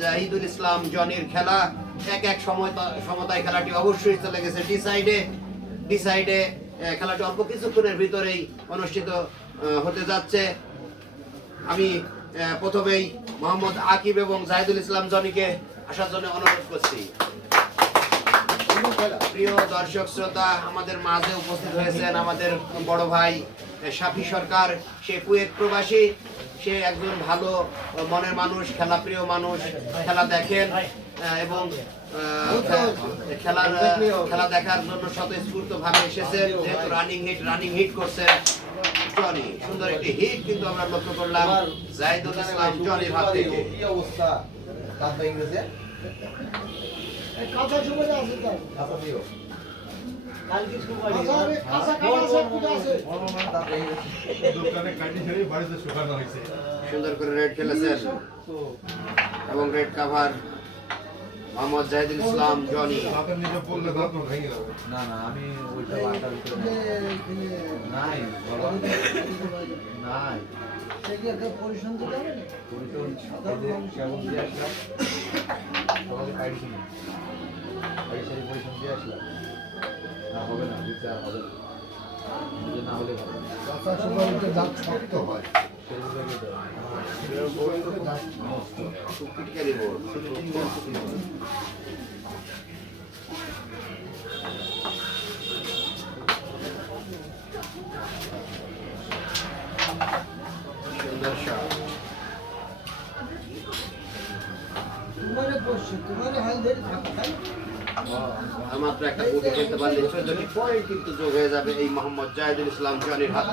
জাহিদুল ইসলাম, জনির খেলা। এক এক সময় সমতায় খেলাটি অবশ্যই চলে গেছে ডিসাইডে ডিসাইডে খেলাটি অল্প কিছুক্ষণের ভিতরেই অনুষ্ঠিত হতে যাচ্ছে। আমি প্রথমেই মোহাম্মদ আকিব এবং জাহিদুল ইসলাম, জনিকে আসার জন্য অনুরোধ করছি। প্রিয় দর্শক শ্রোতা আমাদের মাঝে উপস্থিত হয়েছেন আমাদের বড় ভাই সাফি সরকার সে কুয়েত প্রবাসী। সে একজন ভালো মনের মানুষ খেলা প্রিয় মানুষ খেলা দেখেন এবং খেলার খেলা দেখার জন্য স্বতঃস্ফূর্ত ভাবে এসেছেন যেহেতু রানিং হিট রানিং হিট করছেন জনি সুন্দর একটি হিট কিন্তু আমরা লক্ষ্য করলাম জাহিদুল ইসলাম জনির হাত থেকে। কি অবস্থা? কাঁচা সময় আছে তার কাঁচা দিও কাঁচা রে- কাঁচা কাটা আছে কুটা আছে দাঁত ভেঙে গেছে দোকানে কাটি ছেড়ে বাড়িতে শুকানো হয়েছে সুন্দর করে রেড খেলেছেন এবং রেড কাভার মোহাম্মদ জাহিদুল ইসলাম জনি। না না আমি ওইটা নাই নাই পরিশ্রম হবে না? পরিচয় কেমন দিয়ে আসলাম? সকালে পাইছি না বাড়ি দিয়ে আসলাম? না হবে না আর হবে না। হলে দাঁত শক্ত হয়। সেগুলোকে মাত্র একটা বুটি খেলতে পারলে চোদ্দটি পয়েন্ট কিন্তু যোগ হয়ে যাবে এই মোহাম্মদ জাহিদুল ইসলাম জনির হাত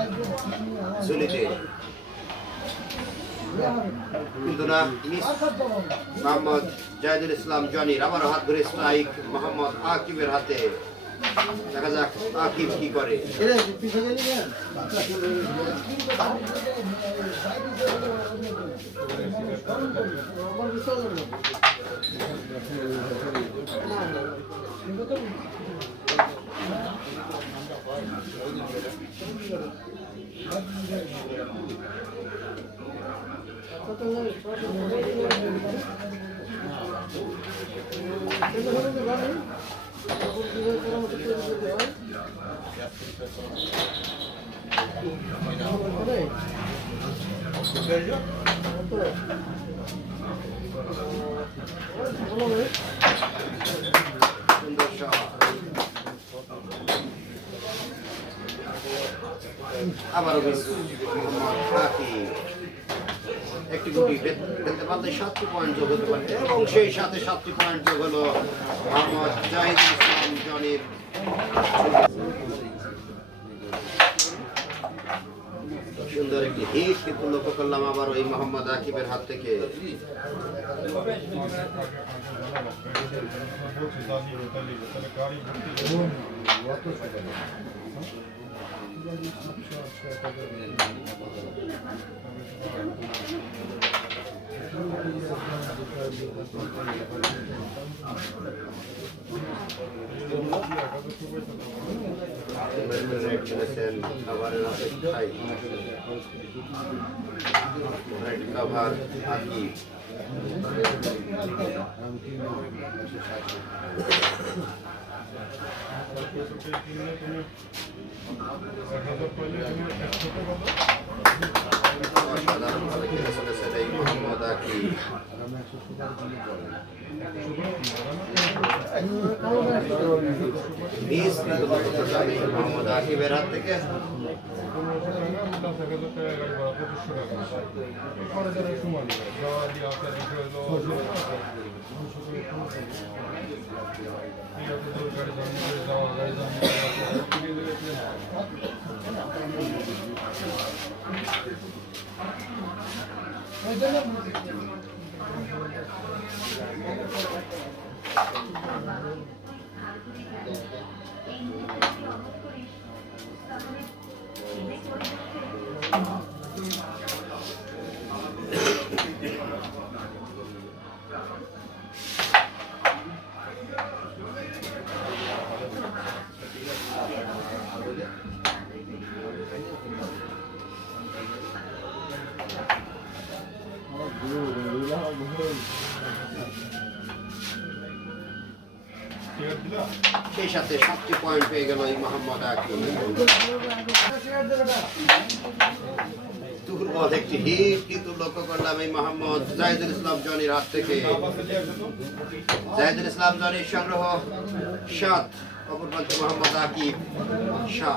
ঝুলিতে কিন্তু না। মোহাম্মদ জাহিদুল ইসলাম জনির আবারও হাত ধরে স্ট্রাইক মোহাম্মদ আকিবের হাতে দেখা যাক আকিব কি করে সুন্দর শট আবারও মিস আকিব একটি গুটি ফেলতে পারলে সাতটি পয়েন্ট যোগ হতে পারে। এবং সেই সাথে সাতটি পয়েন্ট যোগ হলো মোহাম্মদ জাহিদুল ইসলাম জনির সুন্দর একটি হিট, কিন্তু লক্ষ্য করলাম আবার ওই মোহাম্মদ আকিবের হাত থেকে। খাবারের অপেক্ষায় হেড কাভার আদি রামকৃষ্ণ বলছি দাঁড়িয়ে দাঁড়িয়ে খরচা থাকে তো গাড়ি ভাড়া পঁচিশশো টাকা পরে তারা সময় নেবে যাওয়া দিয়ে আসা দিতে হলো ঠিক আছে তোর গাড়ি জন্ম করে যাওয়া গাড়ি জন্ম Yeah. সেই সাথে সাতটি পয়েন্ট পেয়ে গেল এই মোহাম্মদ আকিব দুর্বল একটি হিট কিন্তু লক্ষ্য করলাম এই মোহাম্মদ জাহিদুল ইসলাম জনির হাত থেকে। জাহিদুল ইসলাম জনির সংগ্রহ সাত অপর প্রান্তে মোহাম্মদ আকিব শাহ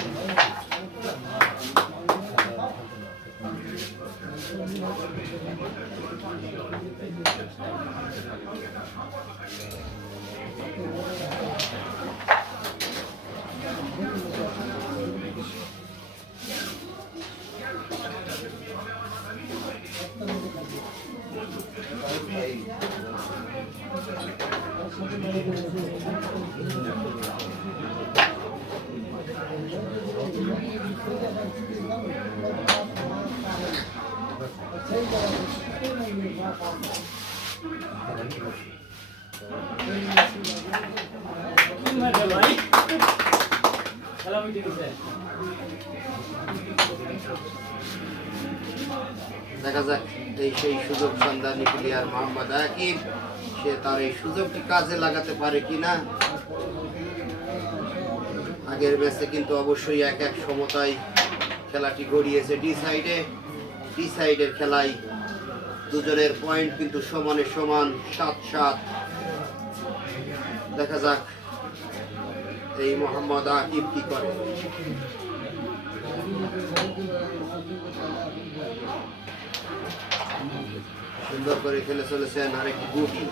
দেখা যাক, এই সেই সুযোগ সন্ধানী প্লেয়ার মোহাম্মদ আকিব, সে তার এই সুযোগটি কাজে লাগাতে পারে কিনা? আগের ম্যাচে কিন্তু অবশ্যই এক এক সমতায় খেলাটি গড়িয়েছে ডি সাইডে। ডি সাইডের খেলায় দুজনের পয়েন্ট কিন্তু সমানে সমান, সাত সাত। দেখা যাক, এই মোহাম্মদ আকিব কি করে। সুন্দর করে খেলে চলেছেন আরেকটি গুটি।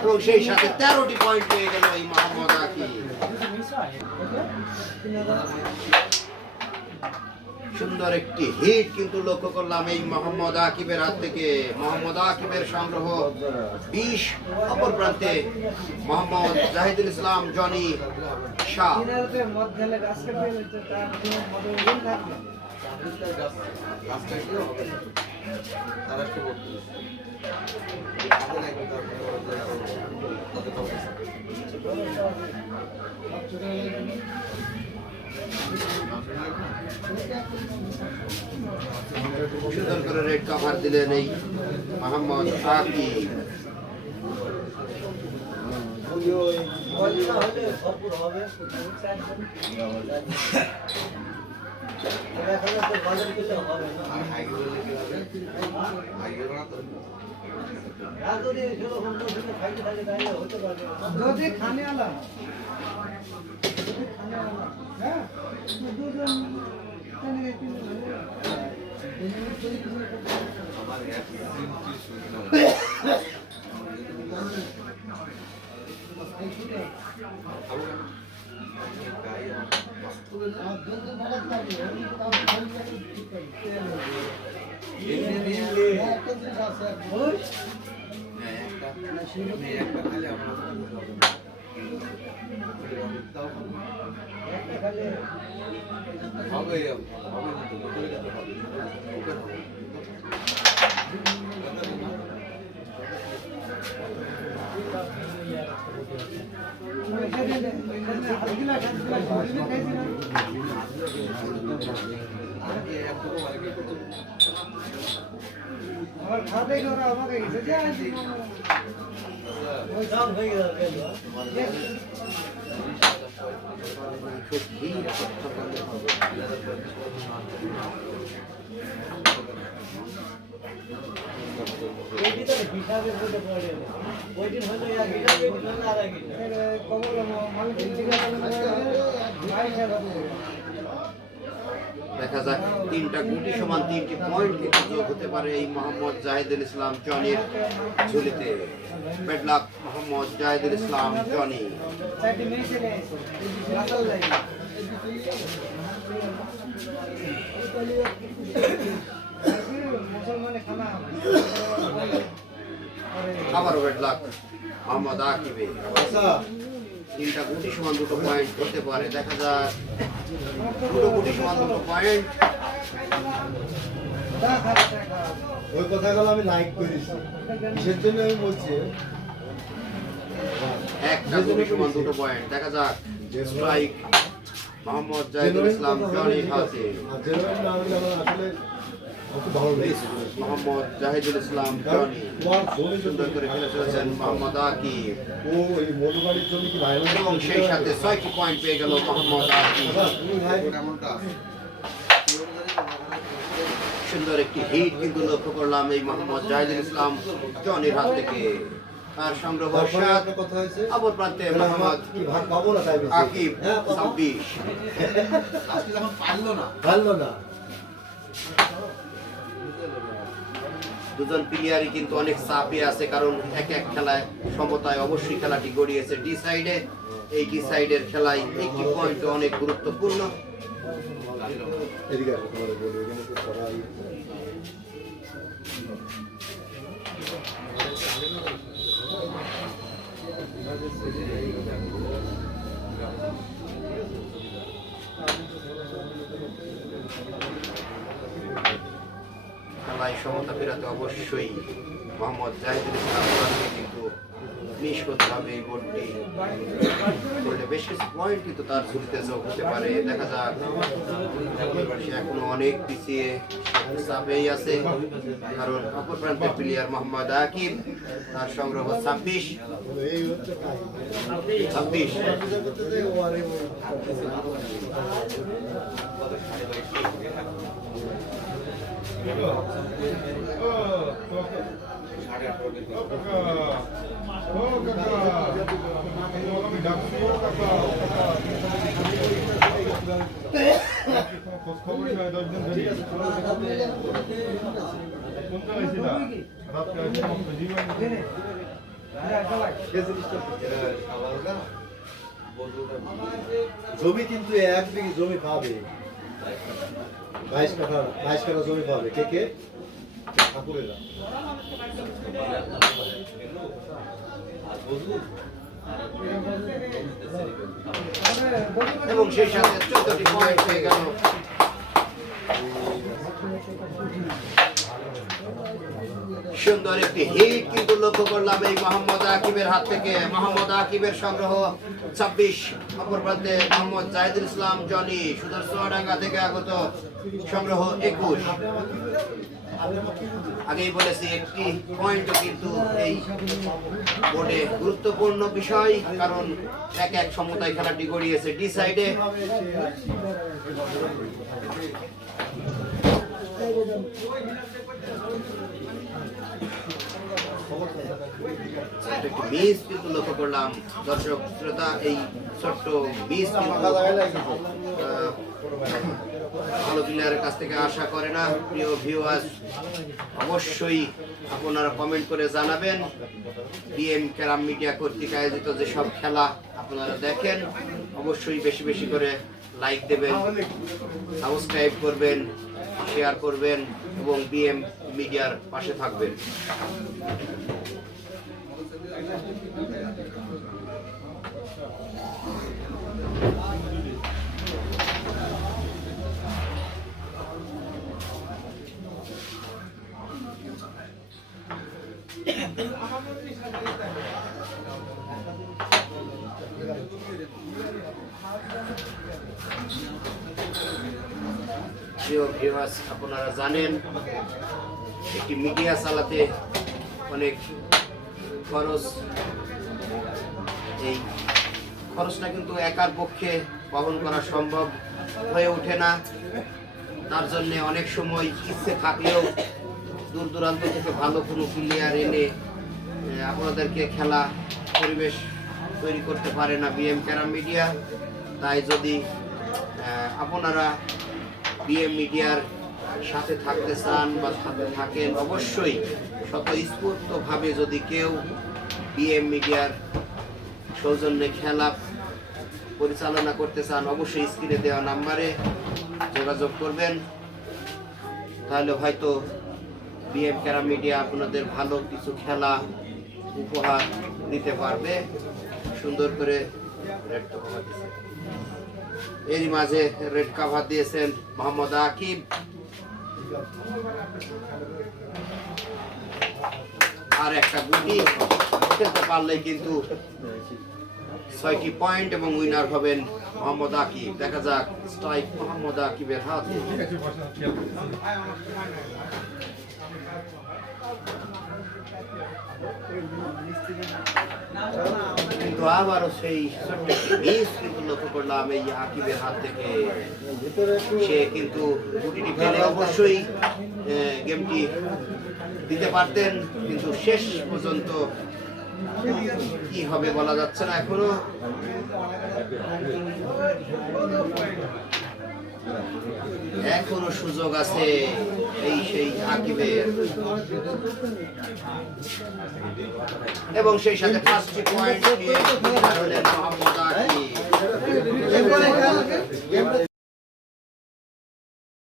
এবং সেই সাথে তেরোটি পয়েন্ট পেয়ে গেল এই মোহাম্মদ আকিব সুন্দর একটি হিট কিন্তু লক্ষ্য করলাম এই মোহাম্মদ আকিবের হাত থেকে। মোহাম্মদ আকিবের সংগ্রহ বিশ অপর প্রান্তে মোহাম্মদ জাহিদুল ইসলাম, জনি শাহ। সুন্দর করে রেড কাভার দিলেন এই মোহাম্মদ পারে। যদি খানে আলা সেরকম একটা খালি। আমার খাতে করে আমাকে এসে যায় ওই সব হয়ে গেল খুব হিট করতে পারলে হিসাবের মধ্যে পড়ে? ওই দিন হিসাব হিসাব দেখা যাক, তিনটা গুটি সমান তিনটি পয়েন্ট কিন্তু যোগ হতে পারে এই মোহাম্মদ জাহিদুল ইসলাম জনির ঝুলিতে। Bad luck Mohammad Zahidul Islam, Jony. আবারও বেডলাক মোহাম্মদ আকিবে। আচ্ছা। তিনটা গুটি সমান দুটো পয়েন্ট হতে পারে। দেখা যায় দুটো গুটি সমান দুটো পয়েন্ট ওই কথাগুলো আমি লাইক করেছি। কিসের জন্য আমি বলছি একটা গুটি সমান দুটো পয়েন্ট দেখা যাক। স্ট্রাইক মোহাম্মদ জাহিদুল ইসলাম জনির হাতে। আর জেনুইন না হলে আমার আসলে মোহাম্মদ জাহিদুল ইসলাম সুন্দর করে খেলে চলেছেন মোহাম্মদ আকিব ও এই মধুবাড়ির জমি কি এবং সেই সাথে ছয়টি পয়েন্ট পেয়ে গেল মোহাম্মদ আকিব সুন্দর একটি হিট কিন্তু লক্ষ্য করলাম এই মোহাম্মদ জাহিদুল ইসলাম জনির হাত থেকে। তার সংগ্রহ সাত অপর প্রান্তে মোহাম্মদ কি ভাগ পাবো না তাই বলছি। আকিব হ্যাঁ। ছাব্বিশ। পারল না। দুজন প্লেয়ারই কিন্তু অনেক চাপে আছে, কারণ এক এক খেলায় সমতায় অবশ্যই খেলাটি গড়িয়েছে। ডি সাইডে এই ডি সাইডের খেলায় একটি পয়েন্ট অনেক গুরুত্বপূর্ণ। এদিকে আসো তো সমতা ফেরাতে অবশ্যই মোহাম্মদ জাহিদুল ইসলাম কিন্তু মিস করতে হবে এই বোর্ডটি করলে বেশ কিছু পয়েন্ট কিন্তু তার ঝুলিতে যোগ হতে পারে। দেখা যাক এখনও অনেক পিছিয়ে চাপেই আছে। কারণ অপর প্রান্তের প্লেয়ার মোহাম্মদ আকিব, তার সংগ্রহ ছাব্বিশ। কাহিনী ছাব্বিশ। জমি কিন্তু এক বিঘি জমি পাবে। বাইশ কাঠা বাইশ কাঠা জমি পাবে। কে কে? ঠাকুরেরা। এবং সেই সাথে চোদ্দটি পয়েন্ট পেয়ে গেল। সুন্দর একটি হিট কিন্তু লক্ষ্য করলাম এই মোহাম্মদ আকিবের হাত থেকে। মোহাম্মদ আকিবের সংগ্রহ ছাব্বিশ অপর প্রান্তে মোহাম্মদ জাহিদুল ইসলাম, জনি সুদর সোয়াডাঙ্গা থেকে আগত সংগ্রহ একুশ। আগেই বলেছি, একটি পয়েন্টও কিন্তু এই বোর্ডে গুরুত্বপূর্ণ বিষয়, কারণ এক এক সমতায় খেলাটি গড়িয়েছে ডি সাইডে একটি মিস কিন্তু লক্ষ্য করলাম। দর্শক, শ্রোতা, এই ছোট্ট মিস ভালো প্লেয়ারের কাছ থেকে আশা করে না। প্রিয় ভিউয়ার্স অবশ্যই আপনারা কমেন্ট করে জানাবেন। ডিএম ক্যারাম মিডিয়া কর্তৃক আয়োজিত যেসব খেলা আপনারা দেখেন, অবশ্যই বেশি বেশি করে লাইক দেবেন সাবস্ক্রাইব করবেন শেয়ার করবেন এবং বিএম মিডিয়ার পাশে থাকবেন। প্রিয় ভিউয়ার্স আপনারা জানেন একটি মিডিয়া চালাতে অনেক খরচ, এই খরচটা কিন্তু একার পক্ষে বহন করা সম্ভব হয়ে ওঠে না। তার জন্য অনেক সময় ইচ্ছে থাকলেও দূর দূরান্ত থেকে ভালো কোনো প্লেয়ার এনে আপনাদেরকে খেলা, পরিবেশ তৈরি করতে পারে না বিএম ক্যারাম মিডিয়া তাই যদি আপনারা বিএম মিডিয়ার সাথে থাকতে চান বা সাথে থাকেন, অবশ্যই স্বতঃস্ফূর্তভাবে যদি কেউ বিএম মিডিয়ার সৌজন্যে খেলা পরিচালনা করতে চান, অবশ্যই স্ক্রিনে দেওয়া নাম্বারে যোগাযোগ করবেন। তাহলে হয়তো বিএম ক্যারাম মিডিয়া আপনাদের ভালো কিছু খেলা উপহার দিতে পারবে। সুন্দর করে রেড কভার এরই মাঝে রেড কাভার দিয়েছেন মোহাম্মদ আকিব। আর একটা গুটি খেলতে পারলে কিন্তু ছয়টি পয়েন্ট এবং উইনার হবেন মোহাম্মদ আকিব। দেখা যাক স্ট্রাইক মোহাম্মদ আকিবের হাতে। কিন্তু আবারও সেই মিস কিন্তু লক্ষ্য করলাম এই আকিবের হাত থেকে সে কিন্তু গুটিটি ফেলে অবশ্যই গেমটি দিতে পারতেন, কিন্তু শেষ পর্যন্ত কি হবে বলা যাচ্ছে না এখনও। এখনও সুযোগ আছে এই সেই আকিবের। এবং সেই সাথে পাঁচটি পয়েন্ট নিয়ে মোহাম্মদ আকিব